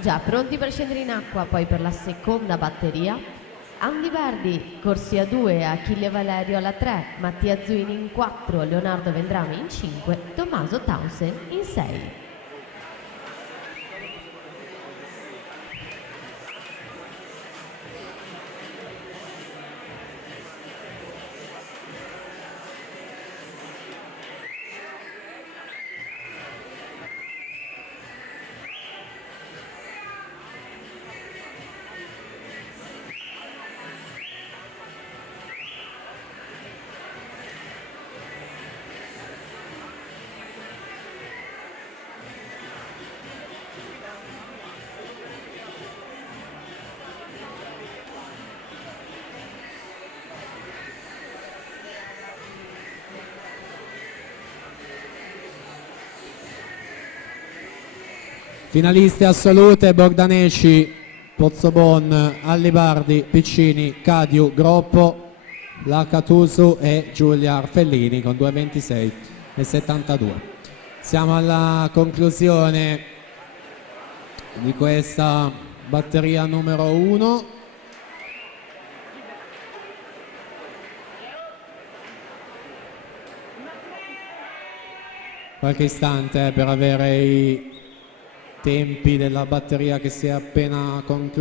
Già pronti per scendere in acqua poi per la seconda batteria? Andy Bardi, corsia 2, Achille Valerio alla 3, Mattia Zuini in 4, Leonardo Vendrami in 5, Tommaso Townsend in 6. Finaliste assolute: Bogdaneci, Pozzobon, Allibardi, Piccini, Cadiu, Groppo, Lacatusu e Giulia Arfellini con 2,26 e 72. Siamo alla conclusione di questa batteria numero 1. Qualche istante per avere i tempi della batteria che si è appena conclusa.